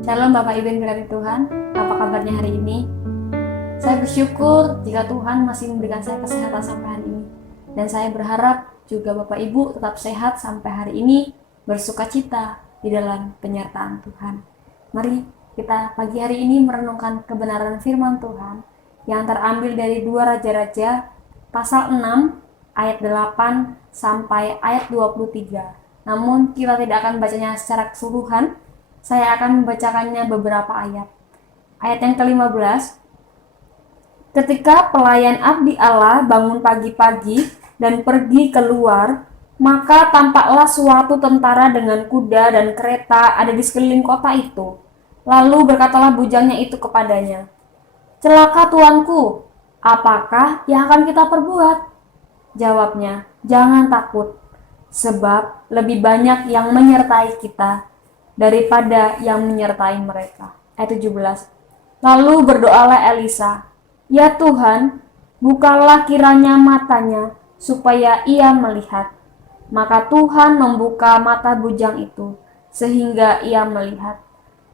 Shalom Bapak Ibu yang berkati Tuhan, apa kabarnya hari ini? Saya bersyukur jika Tuhan masih memberikan saya kesehatan sampai hari ini. Dan saya berharap juga Bapak Ibu tetap sehat sampai hari ini, bersukacita di dalam penyertaan Tuhan. Mari kita pagi hari ini merenungkan kebenaran firman Tuhan yang terambil dari 2 Raja-Raja pasal 6 ayat 8 sampai ayat 23. Namun kita tidak akan bacanya secara keseluruhan. Saya akan membacakannya beberapa ayat. Ayat yang ke-15. Ketika pelayan abdi Allah bangun pagi-pagi dan pergi keluar, maka tampaklah suatu tentara dengan kuda dan kereta ada di sekeliling kota itu. Lalu berkatalah bujangnya itu kepadanya, "Celaka tuanku, apakah yang akan kita perbuat?" Jawabnya, "Jangan takut, sebab lebih banyak yang menyertai kita daripada yang menyertai mereka." Ayat 17. Lalu berdoalah Elisa, "Ya Tuhan, bukalah kiranya matanya, supaya ia melihat." Maka Tuhan membuka mata bujang itu, sehingga ia melihat.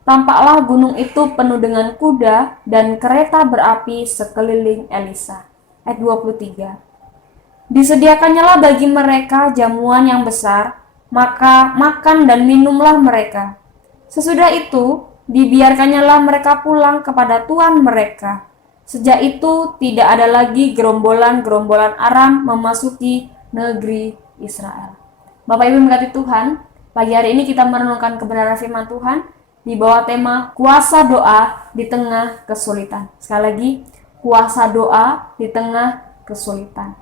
Tampaklah gunung itu penuh dengan kuda dan kereta berapi sekeliling Elisa. Ayat 23. Disediakannyalah bagi mereka jamuan yang besar, maka makan dan minumlah mereka. Sesudah itu, dibiarkannyalah mereka pulang kepada tuan mereka. Sejak itu, tidak ada lagi gerombolan-gerombolan Aram memasuki negeri Israel. Bapak Ibu berkati Tuhan, pagi hari ini kita merenungkan kebenaran firman Tuhan di bawah tema kuasa doa di tengah kesulitan. Sekali lagi, kuasa doa di tengah kesulitan.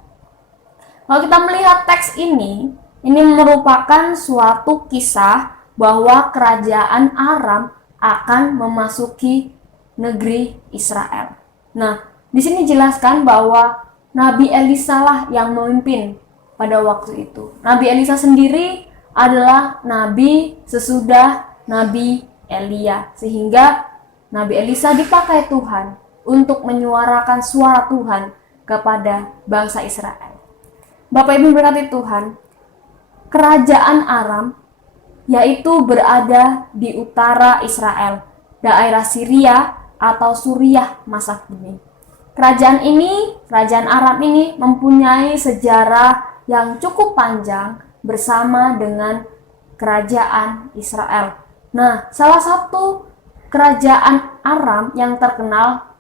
Kalau kita melihat teks ini merupakan suatu kisah bahwa kerajaan Aram akan memasuki negeri Israel. Nah, di sini jelaskan bahwa Nabi Elisa lah yang memimpin pada waktu itu. Nabi Elisa sendiri adalah nabi sesudah Nabi Elia, sehingga Nabi Elisa dipakai Tuhan untuk menyuarakan suara Tuhan kepada bangsa Israel. Bapak Ibu berkati Tuhan, kerajaan Aram yaitu berada di utara Israel, daerah Syria atau Suriah masa kini. Kerajaan Aram ini mempunyai sejarah yang cukup panjang bersama dengan kerajaan Israel. Nah, salah satu kerajaan Aram yang terkenal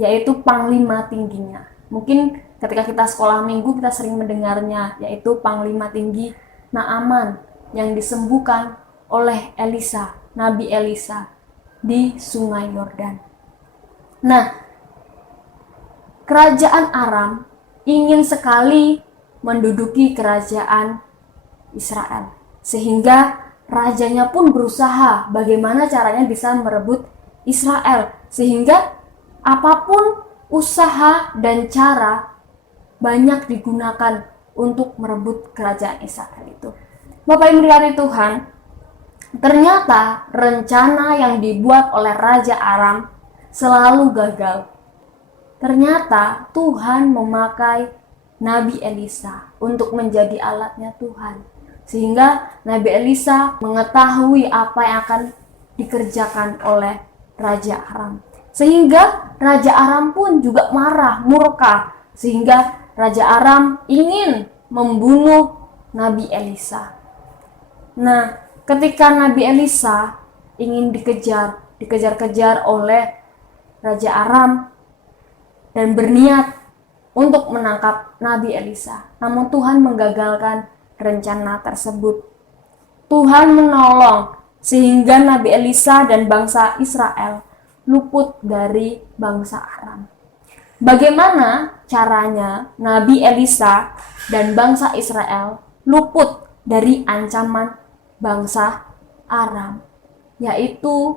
yaitu panglima tingginya. Mungkin ketika kita sekolah minggu kita sering mendengarnya, yaitu panglima tinggi Naaman yang disembuhkan oleh Elisa, Nabi Elisa di Sungai Yordan. Nah, kerajaan Aram ingin sekali menduduki kerajaan Israel, sehingga rajanya pun berusaha bagaimana caranya bisa merebut Israel, sehingga apapun usaha dan cara banyak digunakan untuk merebut kerajaan Israel itu. Bapak Ibu dari Tuhan, ternyata rencana yang dibuat oleh Raja Aram selalu gagal. Ternyata Tuhan memakai Nabi Elisa untuk menjadi alatnya Tuhan, sehingga Nabi Elisa mengetahui apa yang akan dikerjakan oleh Raja Aram. Sehingga Raja Aram pun juga marah, murka, sehingga Raja Aram ingin membunuh Nabi Elisa. Nah, ketika Nabi Elisa ingin dikejar-kejar oleh Raja Aram dan berniat untuk menangkap Nabi Elisa, namun Tuhan menggagalkan rencana tersebut. Tuhan menolong sehingga Nabi Elisa dan bangsa Israel luput dari bangsa Aram. Bagaimana caranya Nabi Elisa dan bangsa Israel luput dari ancaman bangsa Aram? Yaitu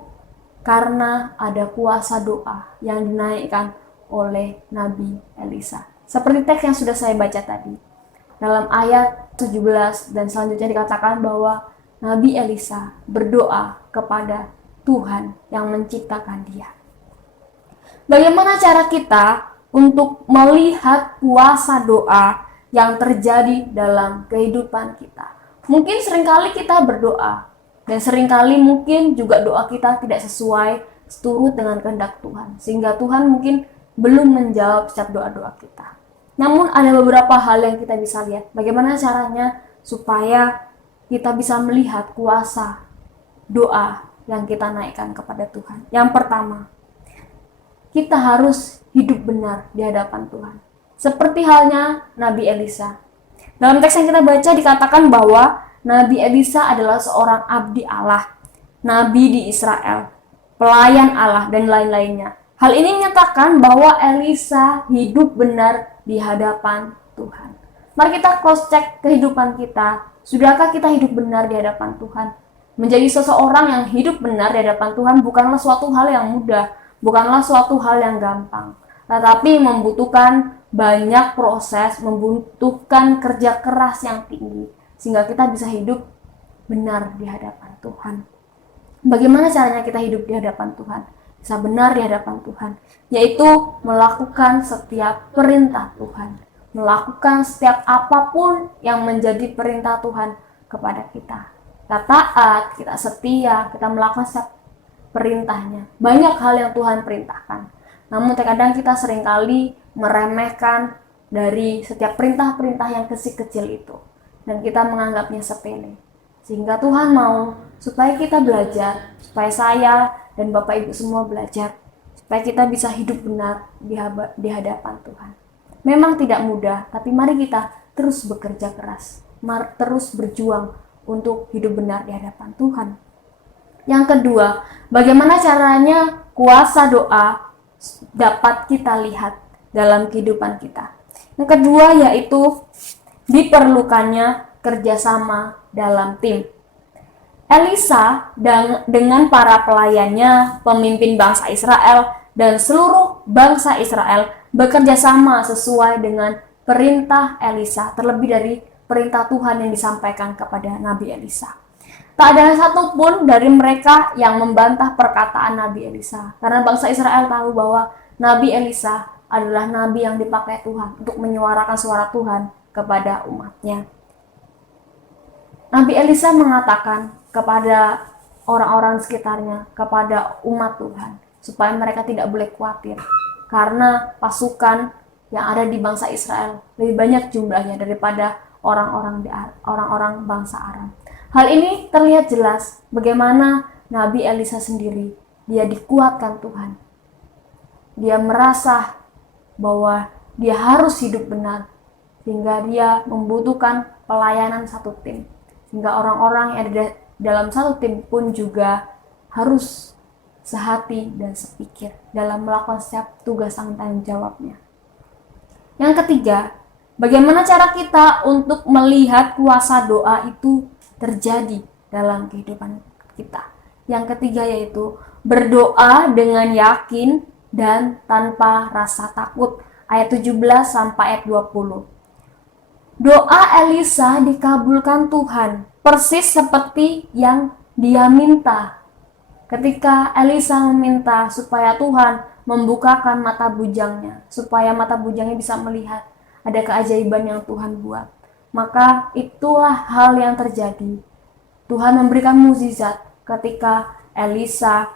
karena ada kuasa doa yang dinaikkan oleh Nabi Elisa. Seperti teks yang sudah saya baca tadi. Dalam ayat 17 dan selanjutnya dikatakan bahwa Nabi Elisa berdoa kepada Tuhan yang menciptakan dia. Bagaimana cara kita untuk melihat kuasa doa yang terjadi dalam kehidupan kita? Mungkin seringkali kita berdoa, Dan seringkali mungkin juga doa kita tidak sesuai seturut dengan kehendak Tuhan, sehingga Tuhan mungkin belum menjawab setiap doa-doa kita. Namun ada beberapa hal yang kita bisa lihat. Bagaimana caranya supaya kita bisa melihat kuasa doa yang kita naikkan kepada Tuhan. Yang pertama, kita harus hidup benar di hadapan Tuhan. Seperti halnya Nabi Elisa. Dalam teks yang kita baca dikatakan bahwa Nabi Elisa adalah seorang abdi Allah, nabi di Israel, pelayan Allah, dan lain-lainnya. Hal ini menyatakan bahwa Elisa hidup benar di hadapan Tuhan. Mari kita cross check kehidupan kita. Sudahkah kita hidup benar di hadapan Tuhan? Menjadi seseorang yang hidup benar di hadapan Tuhan bukanlah suatu hal yang mudah, bukanlah suatu hal yang gampang, tetapi membutuhkan banyak proses, membutuhkan kerja keras yang tinggi, sehingga kita bisa hidup benar di hadapan Tuhan. Bagaimana caranya kita hidup di hadapan Tuhan? Bisa benar di hadapan Tuhan, yaitu melakukan setiap perintah Tuhan, melakukan setiap apapun yang menjadi perintah Tuhan kepada kita. Kita taat, kita setia, kita melakukan setiap perintahnya. Banyak hal yang Tuhan perintahkan, namun terkadang kita seringkali meremehkan dari setiap perintah-perintah yang kecil-kecil itu, dan kita menganggapnya sepele. Sehingga Tuhan mau supaya kita belajar, supaya saya dan Bapak Ibu semua belajar, supaya kita bisa hidup benar di hadapan Tuhan. Memang tidak mudah, tapi mari kita terus bekerja keras, terus berjuang untuk hidup benar di hadapan Tuhan. Yang kedua, bagaimana caranya kuasa doa dapat kita lihat dalam kehidupan kita. Yang kedua yaitu diperlukannya kerjasama dalam tim. Elisa dengan para pelayannya, pemimpin bangsa Israel, dan seluruh bangsa Israel bekerja sama sesuai dengan perintah Elisa, terlebih dari perintah Tuhan yang disampaikan kepada Nabi Elisa. Tak ada satupun dari mereka yang membantah perkataan Nabi Elisa, karena bangsa Israel tahu bahwa Nabi Elisa adalah nabi yang dipakai Tuhan untuk menyuarakan suara Tuhan kepada umatnya. Nabi Elisa mengatakan kepada orang-orang di sekitarnya, kepada umat Tuhan, supaya mereka tidak boleh khawatir, karena pasukan yang ada di bangsa Israel lebih banyak jumlahnya daripada orang-orang bangsa Aram. Hal ini terlihat jelas bagaimana Nabi Elisa sendiri, dia dikuatkan Tuhan. Dia merasa bahwa dia harus hidup benar, sehingga dia membutuhkan pelayanan satu tim. Sehingga orang-orang yang ada dalam satu tim pun juga harus sehati dan sepikir dalam melakukan setiap tugas dan tanggung jawabnya. Yang ketiga, bagaimana cara kita untuk melihat kuasa doa itu terjadi dalam kehidupan kita. Yang ketiga yaitu berdoa dengan yakin dan tanpa rasa takut. Ayat 17 sampai ayat 20. Doa Elisa dikabulkan Tuhan, persis seperti yang dia minta. Ketika Elisa meminta supaya Tuhan membukakan mata bujangnya, supaya mata bujangnya bisa melihat ada keajaiban yang Tuhan buat, maka itulah hal yang terjadi. Tuhan memberikan mukjizat ketika Elisa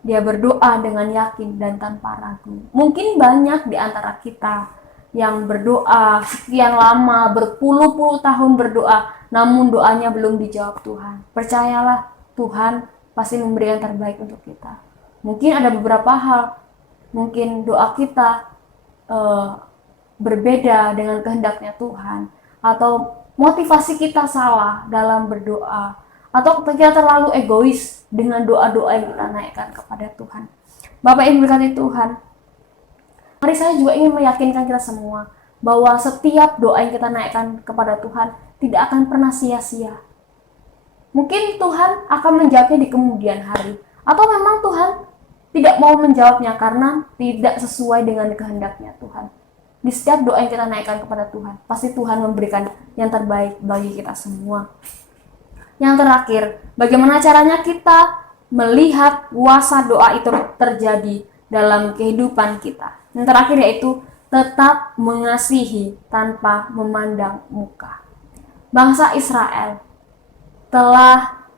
dia berdoa dengan yakin dan tanpa ragu. Mungkin banyak di antara kita yang berdoa sekian lama, berpuluh-puluh tahun berdoa, namun doanya belum dijawab Tuhan. Percayalah, Tuhan pasti memberi yang terbaik untuk kita. Mungkin ada beberapa hal, mungkin doa kita berbeda dengan kehendaknya Tuhan, atau motivasi kita salah dalam berdoa, atau kita terlalu egois dengan doa-doa yang kita naikkan kepada Tuhan. Bapak Ibu berkati Tuhan, mari saya juga ingin meyakinkan kita semua bahwa setiap doa yang kita naikkan kepada Tuhan tidak akan pernah sia-sia. Mungkin Tuhan akan menjawabnya di kemudian hari, atau memang Tuhan tidak mau menjawabnya karena tidak sesuai dengan kehendaknya Tuhan. Di setiap doa yang kita naikkan kepada Tuhan, pasti Tuhan memberikan yang terbaik bagi kita semua. Yang terakhir, bagaimana caranya kita melihat kuasa doa itu terjadi dalam kehidupan kita? Yang terakhir yaitu tetap mengasihi tanpa memandang muka. Bangsa Israel telah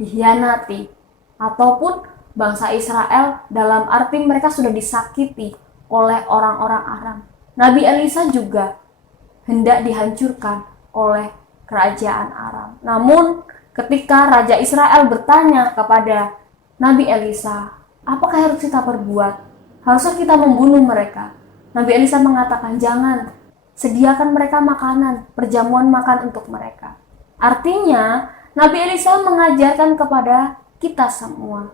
dihianati, ataupun bangsa Israel dalam arti mereka sudah disakiti oleh orang-orang Aram. Nabi Elisa juga hendak dihancurkan oleh kerajaan Aram. Namun ketika Raja Israel bertanya kepada Nabi Elisa, apakah harus kita perbuat? Haruskah kita membunuh mereka? Nabi Elisa mengatakan, jangan, sediakan mereka makanan, perjamuan makan untuk mereka. Artinya, Nabi Elisa mengajarkan kepada kita semua,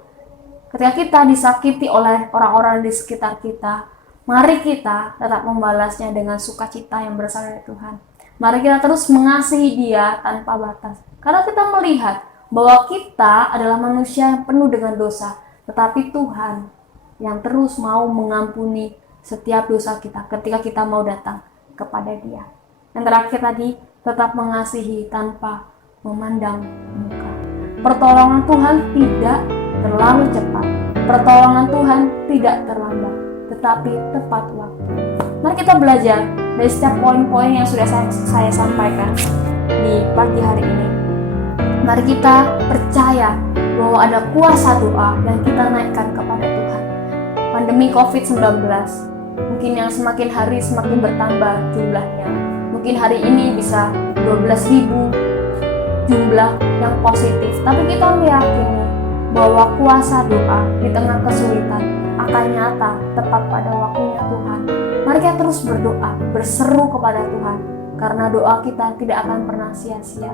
ketika kita disakiti oleh orang-orang di sekitar kita, mari kita tetap membalasnya dengan sukacita yang berasal dari Tuhan. Mari kita terus mengasihi Dia tanpa batas. Karena kita melihat bahwa kita adalah manusia yang penuh dengan dosa, tetapi Tuhan yang terus mau mengampuni setiap dosa kita ketika kita mau datang kepada Dia. Yang terakhir tadi, tetap mengasihi tanpa memandang muka. Pertolongan Tuhan tidak terlalu cepat. Pertolongan Tuhan tidak terlambat, tetapi tepat waktu. Mari kita belajar dari setiap poin-poin yang sudah saya sampaikan di pagi hari ini. Mari kita percaya bahwa ada kuasa doa yang kita naikkan kepada Tuhan. Pandemi COVID-19 mungkin yang semakin hari semakin bertambah jumlahnya. Mungkin hari ini bisa 12.000 jumlah yang positif. Tapi kita meyakini bahwa kuasa doa di tengah kesulitan akan nyata tepat pada waktunya Tuhan. Mari kita terus berdoa, berseru kepada Tuhan, karena doa kita tidak akan pernah sia-sia.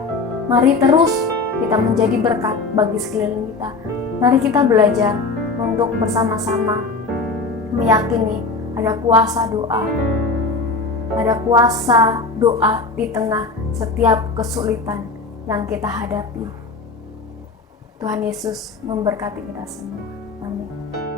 Mari terus kita menjadi berkat bagi sekeliling kita. Mari kita belajar untuk bersama-sama meyakini ada kuasa doa. Ada kuasa doa di tengah setiap kesulitan yang kita hadapi. Tuhan Yesus memberkati kita semua. Amin.